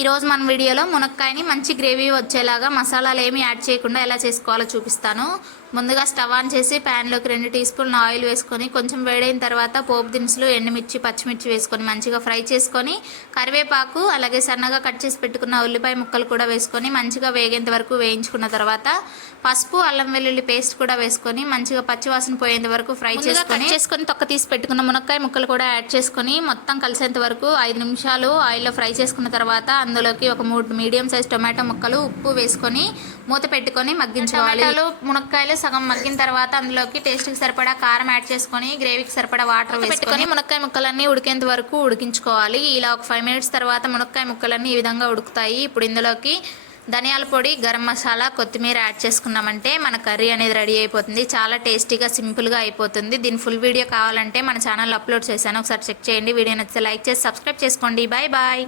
ఈరోజు మన వీడియోలో మునక్కాయని మంచి గ్రేవీ వచ్చేలాగా మసాలాలు ఏమీ యాడ్ చేయకుండా ఎలా చేసుకోవాలో చూపిస్తాను. ముందుగా స్టవ్ ఆన్ చేసి ప్యాన్లోకి 2 టీ స్పూన్ల ఆయిల్ వేసుకొని కొంచెం వేడైన తర్వాత పోపు దినుసులు, ఎండుమిర్చి, పచ్చిమిర్చి వేసుకొని మంచిగా ఫ్రై చేసుకొని కరివేపాకు అలాగే సన్నగా కట్ చేసి పెట్టుకున్న ఉల్లిపాయ ముక్కలు కూడా వేసుకొని మంచిగా వేగేంత వరకు వేయించుకున్న తర్వాత పసుపు, అల్లం వెల్లుల్లి పేస్ట్ కూడా వేసుకొని మంచిగా పచ్చివాసన పోయేంత వరకు ఫ్రై చేసుకొని తొక్క తీసి పెట్టుకున్న మునక్కాయ ముక్కలు కూడా యాడ్ చేసుకొని మొత్తం కలిసేంత వరకు 5 నిమిషాలు ఆయిల్లో ఫ్రై చేసుకున్న తర్వాత అందులోకి ఒక 3 మీడియం సైజ్ టొమాటో ముక్కలు, ఉప్పు వేసుకొని మూత పెట్టుకొని మగ్గించుకోవాలి. మునక్కాయలు సగం మగ్గిన తర్వాత అందులోకి టేస్ట్కి సరిపడా కారం యాడ్ చేసుకొని గ్రేవీకి సరిపడా వాటర్ పెట్టుకొని మునక్కాయ ముక్కలన్నీ ఉడికేంత వరకు ఉడికించుకోవాలి. ఇలా ఒక 5 మినిట్స్ తర్వాత మునక్కాయ ముక్కలన్నీ ఈ విధంగా ఉడుకుతాయి. ఇప్పుడు ఇందులోకి ధనియాల పొడి, గరం మసాలా, కొత్తిమీర యాడ్ చేసుకున్నామంటే మన కర్రీ అనేది రెడీ అయిపోతుంది. చాలా టేస్టీగా, సింపుల్గా అయిపోతుంది. దీని ఫుల్ వీడియో కావాలంటే మన ఛానల్లో అప్లోడ్ చేశాను, ఒకసారి చెక్ చేయండి. వీడియో నచ్చితే లైక్ చేసి సబ్స్క్రైబ్ చేసుకోండి. Bye bye.